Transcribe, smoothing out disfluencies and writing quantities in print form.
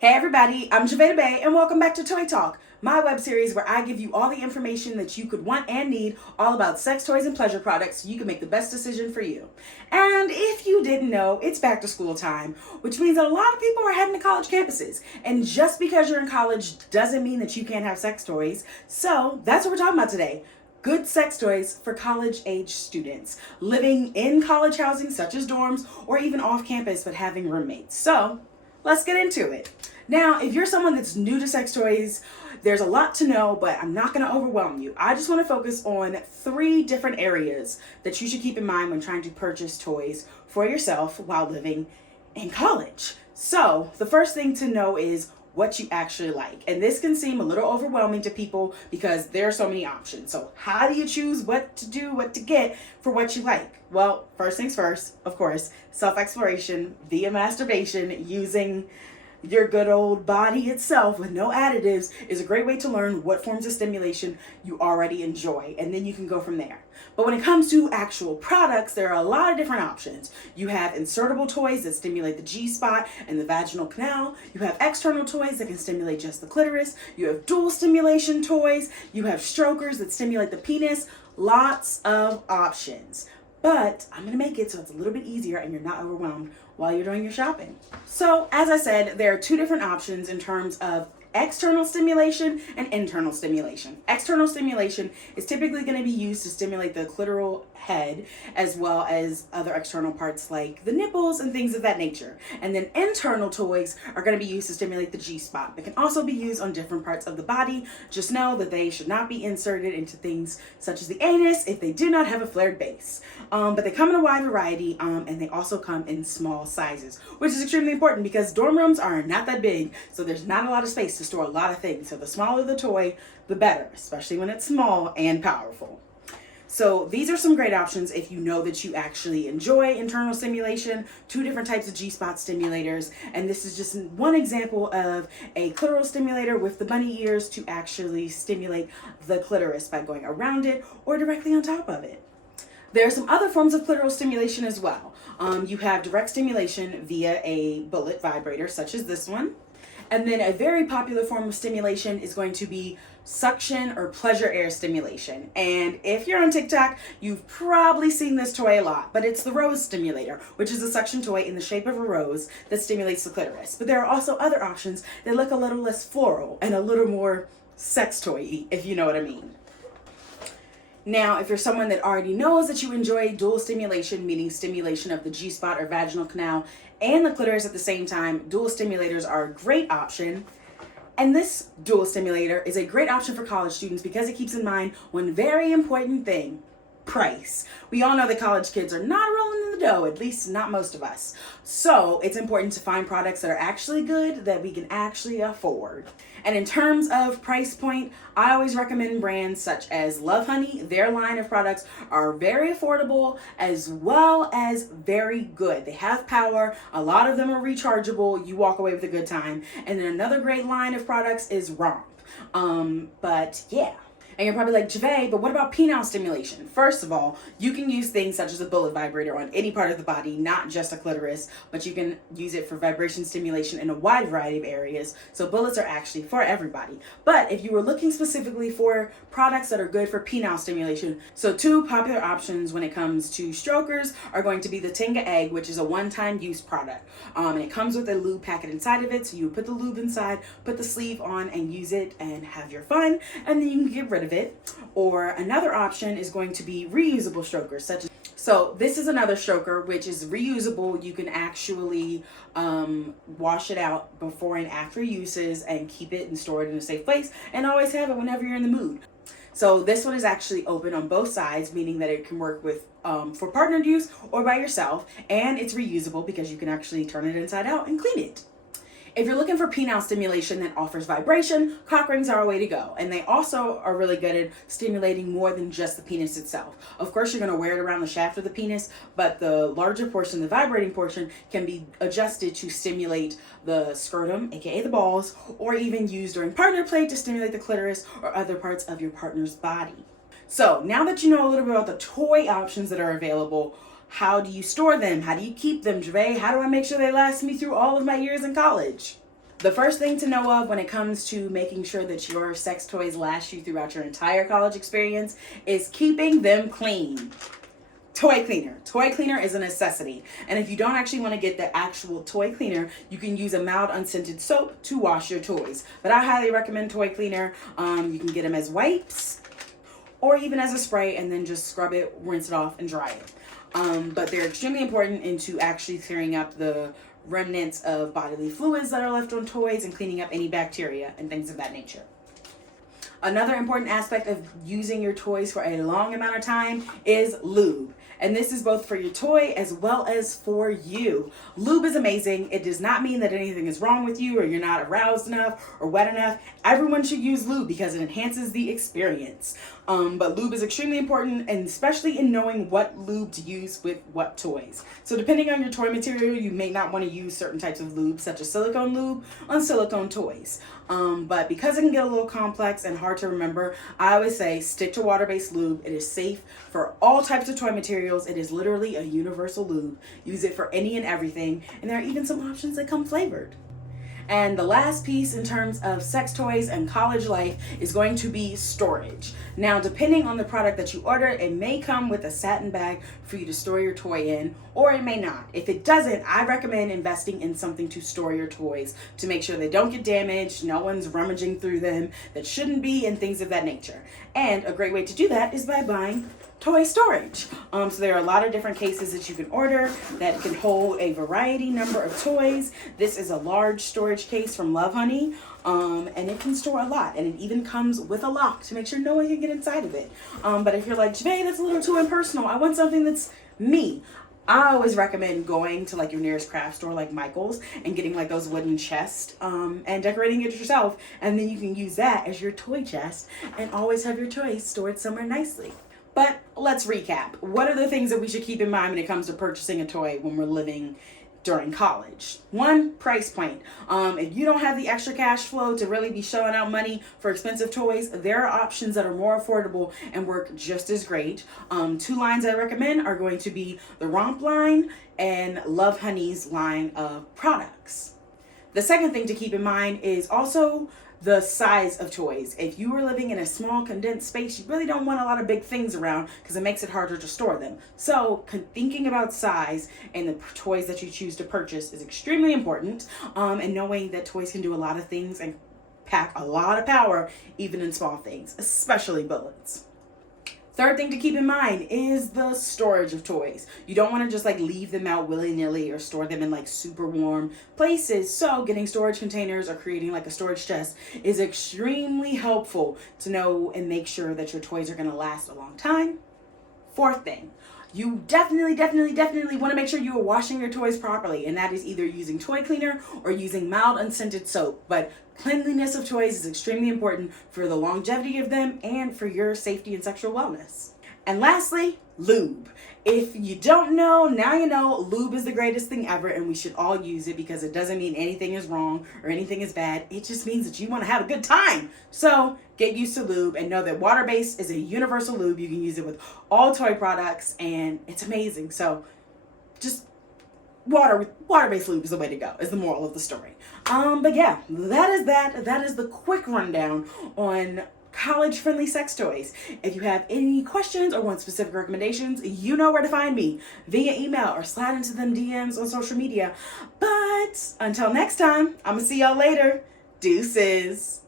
Hey everybody, I'm Javeda Bay and welcome back to Toy Talk, my web series where I give you all the information that you could want and need all about sex toys and pleasure products so you can make the best decision for you. And if you didn't know, it's back to school time, which means that a lot of people are heading to college campuses. And just because you're in college doesn't mean that you can't have sex toys. So that's what we're talking about today. Good sex toys for college-age students living in college housing such as dorms or even off campus but having roommates. So let's get into it. Now, if you're someone that's new to sex toys, there's a lot to know, but I'm not going to overwhelm you. I just want to focus on 3 different areas that you should keep in mind when trying to purchase toys for yourself while living in college. So, the first thing to know is what you actually like. And this can seem a little overwhelming to people because there are so many options. So, how do you choose what to do, what to get for what you like? Well, first things first, of course, self-exploration via masturbation using your good old body itself with no additives is a great way to learn what forms of stimulation you already enjoy, and then you can go from there. But when it comes to actual products, there are a lot of different options. You have insertable toys that stimulate the G-spot and the vaginal canal. You have external toys that can stimulate just the clitoris. You have dual stimulation toys. You have strokers that stimulate the penis. Lots of options. But I'm going to make it so it's a little bit easier and you're not overwhelmed while you're doing your shopping. So, as I said, there are 2 different options in terms of external stimulation and internal stimulation. External stimulation is typically going to be used to stimulate the clitoral head as well as other external parts like the nipples and things of that nature. And then internal toys are going to be used to stimulate the G-spot. They can also be used on different parts of the body. Just know that they should not be inserted into things such as the anus if they do not have a flared base. But they come in a wide variety and they also come in small sizes, which is extremely important because dorm rooms are not that big, so there's not a lot of space to store a lot of things. So the smaller the toy, the better, especially when it's small and powerful. So these are some great options if you know that you actually enjoy internal stimulation, 2 different types of G-spot stimulators. And this is just one example of a clitoral stimulator with the bunny ears to actually stimulate the clitoris by going around it or directly on top of it. There are some other forms of clitoral stimulation as well. You have direct stimulation via a bullet vibrator such as this one. And then a very popular form of stimulation is going to be suction or pleasure air stimulation. And if you're on TikTok, you've probably seen this toy a lot, but it's the rose stimulator, which is a suction toy in the shape of a rose that stimulates the clitoris. But there are also other options that look a little less floral and a little more sex toy-y, if you know what I mean. Now, if you're someone that already knows that you enjoy dual stimulation, meaning stimulation of the G-spot or vaginal canal and the clitoris at the same time, dual stimulators are a great option. And this dual stimulator is a great option for college students because it keeps in mind one very important thing: price. We all know that college kids are not rolling in the dough, at least not most of us. So it's important to find products that are actually good that we can actually afford. And in terms of price point, I always recommend brands such as Lovehoney. Their line of products are very affordable as well as very good. They have power. A lot of them are rechargeable. You walk away with a good time. And then another great line of products is Romp. But yeah. And you're probably like, Javay, but what about penile stimulation? First of all, you can use things such as a bullet vibrator on any part of the body, not just a clitoris, but you can use it for vibration stimulation in a wide variety of areas. So bullets are actually for everybody. But if you were looking specifically for products that are good for penile stimulation, so 2 popular options when it comes to strokers are going to be the Tinga Egg, which is a one-time use product. And it comes with a lube packet inside of it. So you put the lube inside, put the sleeve on and use it and have your fun. And then you can get rid of it. Or another option is going to be reusable strokers, such as, so this is another stroker which is reusable. You can actually wash it out before and after uses and keep it and store it in a safe place and always have it whenever you're in the mood. So this one is actually open on both sides, meaning that it can work with for partnered use or by yourself, and it's reusable because you can actually turn it inside out and clean it. If you're looking for penile stimulation that offers vibration, cock rings are a way to go. And they also are really good at stimulating more than just the penis itself. Of course, you're going to wear it around the shaft of the penis, but the larger portion, the vibrating portion, can be adjusted to stimulate the scrotum, aka the balls, or even used during partner play to stimulate the clitoris or other parts of your partner's body. So now that you know a little bit about the toy options that are available, how do you store them? How do you keep them, Javay? How do I make sure they last me through all of my years in college? The first thing to know of when it comes to making sure that your sex toys last you throughout your entire college experience is keeping them clean. Toy cleaner. Toy cleaner is a necessity. And if you don't actually want to get the actual toy cleaner, you can use a mild unscented soap to wash your toys. But I highly recommend toy cleaner. You can get them as wipes or even as a spray and then just scrub it, rinse it off, and dry it. But they're extremely important into actually clearing up the remnants of bodily fluids that are left on toys and cleaning up any bacteria and things of that nature. Another important aspect of using your toys for a long amount of time is lube. And this is both for your toy as well as for you. Lube is amazing. It does not mean that anything is wrong with you or you're not aroused enough or wet enough. Everyone should use lube because it enhances the experience. But lube is extremely important, and especially in knowing what lube to use with what toys. So depending on your toy material, you may not want to use certain types of lube, such as silicone lube on silicone toys. But because it can get a little complex and hard to remember, I always say stick to water-based lube. It is safe for all types of toy materials. It is literally a universal lube. Use it for any and everything. And there are even some options that come flavored. And the last piece in terms of sex toys and college life is going to be storage. Now, depending on the product that you order, it may come with a satin bag for you to store your toy in, or it may not. If it doesn't, I recommend investing in something to store your toys to make sure they don't get damaged, no one's rummaging through them that shouldn't be, and things of that nature. And a great way to do that is by buying toy storage. So there are a lot of different cases that you can order that can hold a variety number of toys. This is a large storage case from Lovehoney, and it can store a lot, and it even comes with a lock to make sure no one can get inside of it. But if you're like, Janae, that's a little too impersonal, I want something that's me, I always recommend going to like your nearest craft store like Michael's and getting like those wooden chests and decorating it yourself, and then you can use that as your toy chest and always have your toys stored somewhere nicely. But let's recap. What are the things that we should keep in mind when it comes to purchasing a toy when we're living during college? One, price point. If you don't have the extra cash flow to really be shelling out money for expensive toys, there are options that are more affordable and work just as great. Two lines I recommend are going to be the Romp line and Lovehoney's line of products. The second thing to keep in mind is also the size of toys. If you are living in a small condensed space, you really don't want a lot of big things around because it makes it harder to store them. So thinking about size and the toys that you choose to purchase is extremely important, and knowing that toys can do a lot of things and pack a lot of power even in small things, especially bullets. Third thing to keep in mind is the storage of toys. You don't want to just like leave them out willy-nilly or store them in like super warm places. So getting storage containers or creating like a storage chest is extremely helpful to know and make sure that your toys are going to last a long time. Fourth thing, you definitely want to make sure you are washing your toys properly, and that is either using toy cleaner or using mild unscented soap. But cleanliness of toys is extremely important for the longevity of them and for your safety and sexual wellness. And lastly, lube. If you don't know, now you know. Lube is the greatest thing ever, and we should all use it because it doesn't mean anything is wrong or anything is bad. It just means that you want to have a good time. So get used to lube and know that water-based is a universal lube. You can use it with all toy products, and it's amazing. So just water-based lube is the way to go, is the moral of the story. But yeah, that is the quick rundown on college-friendly sex toys. If you have any questions or want specific recommendations, you know where to find me via email or slide into them DMs on social media. But until next time, I'm gonna see y'all later. Deuces.